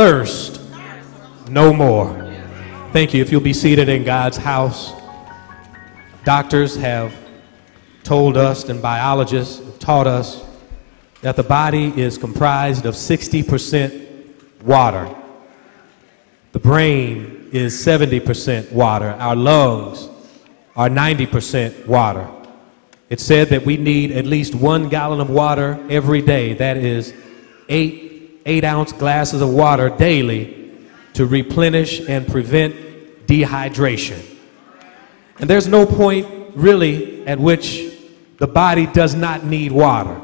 thirst no more. Thank you. If you'll be seated in God's house. Doctors have told us and biologists have taught us that the body is comprised of 60% water. The brain is 70% water. Our lungs are 90% water. It's said that we need at least 1 gallon of water every day. That is 8-ounce glasses of water daily to replenish and prevent dehydration. And there's no point really at which the body does not need water.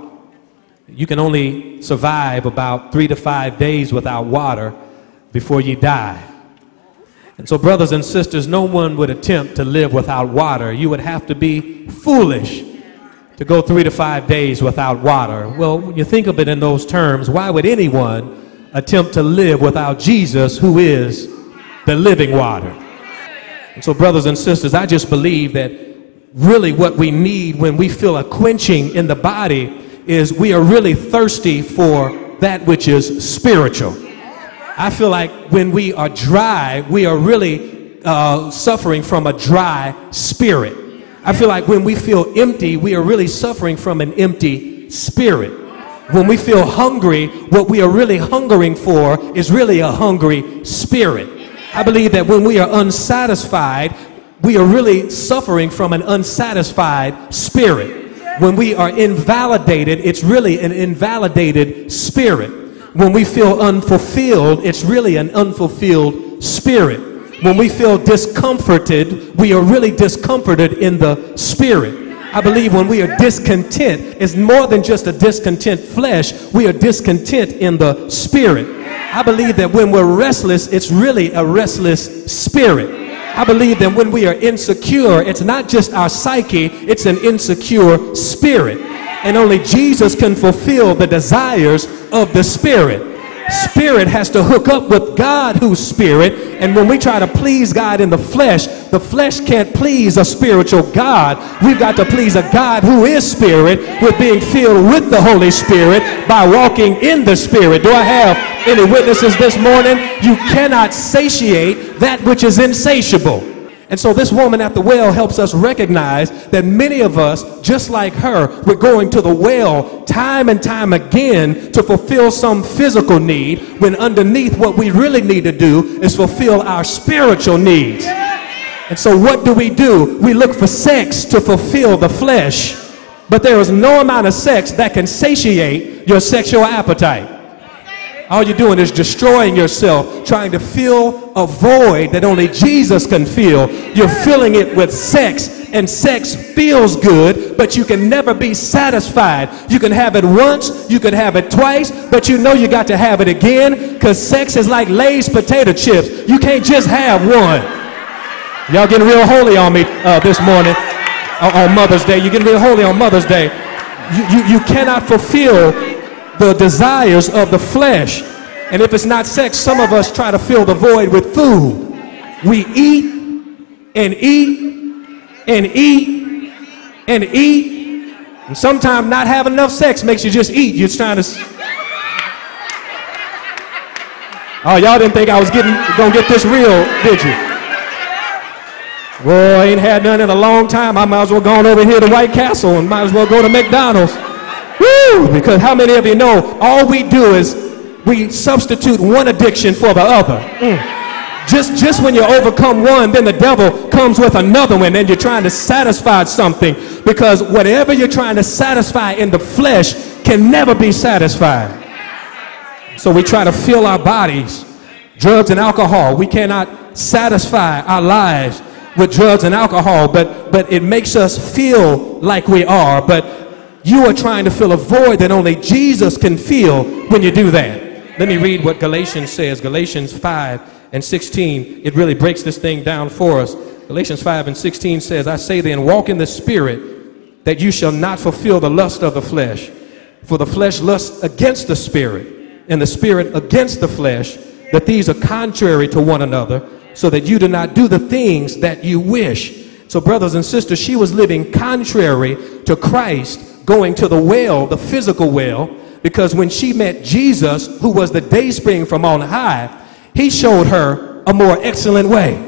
You can only survive about 3 to 5 days without water before you die. And so, brothers and sisters, no one would attempt to live without water. You would have to be foolish to go 3 to 5 days without water. Well, when you think of it in those terms, why would anyone attempt to live without Jesus, who is the living water? And so, brothers and sisters, I just believe that really what we need when we feel a quenching in the body is we are really thirsty for that which is spiritual. I feel like when we are dry, we are really suffering from a dry spirit. I feel like when we feel empty, we are really suffering from an empty spirit. When we feel hungry, what we are really hungering for is really a hungry spirit. I believe that when we are unsatisfied, we are really suffering from an unsatisfied spirit. When we are invalidated, it's really an invalidated spirit. When we feel unfulfilled, it's really an unfulfilled spirit. When we feel discomforted, we are really discomforted in the spirit. I believe when we are discontent, it's more than just a discontent flesh, we are discontent in the spirit. I believe that when we're restless, it's really a restless spirit. I believe that when we are insecure, it's not just our psyche, it's an insecure spirit. And only Jesus can fulfill the desires of the spirit. Spirit has to hook up with God, who's spirit. And when we try to please God in the flesh can't please a spiritual God. We've got to please a God who is spirit with being filled with the Holy Spirit by walking in the spirit. Do I have any witnesses this morning? You cannot satiate that which is insatiable. And so this woman at the well helps us recognize that many of us, just like her, we're going to the well time and time again to fulfill some physical need, when underneath what we really need to do is fulfill our spiritual needs. And so what do? We look for sex to fulfill the flesh, but there is no amount of sex that can satiate your sexual appetite. All you're doing is destroying yourself, trying to fill a void that only Jesus can fill. You're filling it with sex, and sex feels good, but you can never be satisfied. You can have it once, you can have it twice, but you know you got to have it again, because sex is like Lay's potato chips. You can't just have one. Y'all getting real holy on me this morning on Mother's Day. You're getting real holy on Mother's Day. You cannot fulfill the desires of the flesh. And if it's not sex, some of us try to fill the void with food. We eat and eat and eat and eat, and sometimes not having enough sex makes you just eat. You're trying to... Oh, y'all didn't think I was gonna get this real, did you? Boy, I ain't had none in a long time. I might as well go on over here to White Castle and might as well go to McDonald's. Woo! Because how many of you know all we do is we substitute one addiction for the other. Just when you overcome one, then the devil comes with another one, and you're trying to satisfy something, because whatever you're trying to satisfy in the flesh can never be satisfied. So we try to fill our bodies, drugs and alcohol. We cannot satisfy our lives with drugs and alcohol, but it makes us feel like we are. But you are trying to fill a void that only Jesus can fill when you do that. Let me read what Galatians says. Galatians 5:16. It really breaks this thing down for us. Galatians 5:16 says, I say then, walk in the spirit, that you shall not fulfill the lust of the flesh. For the flesh lusts against the spirit, and the spirit against the flesh, that these are contrary to one another, so that you do not do the things that you wish. So brothers and sisters, she was living contrary to Christ, going to the well, the physical well, because when she met Jesus, who was the dayspring from on high, he showed her a more excellent way.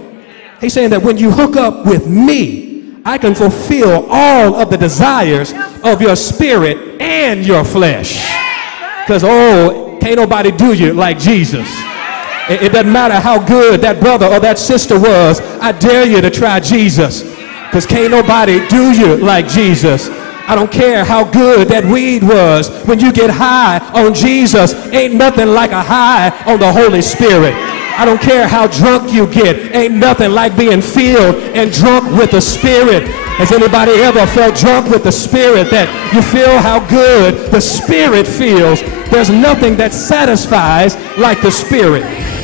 He's saying that when you hook up with me, I can fulfill all of the desires of your spirit and your flesh. Because, can't nobody do you like Jesus. It doesn't matter how good that brother or that sister was. I dare you to try Jesus. Because can't nobody do you like Jesus. I don't care how good that weed was. When you get high on Jesus, ain't nothing like a high on the Holy Spirit. I don't care how drunk you get. Ain't nothing like being filled and drunk with the Spirit. Has anybody ever felt drunk with the Spirit, that you feel how good the Spirit feels? There's nothing that satisfies like the Spirit.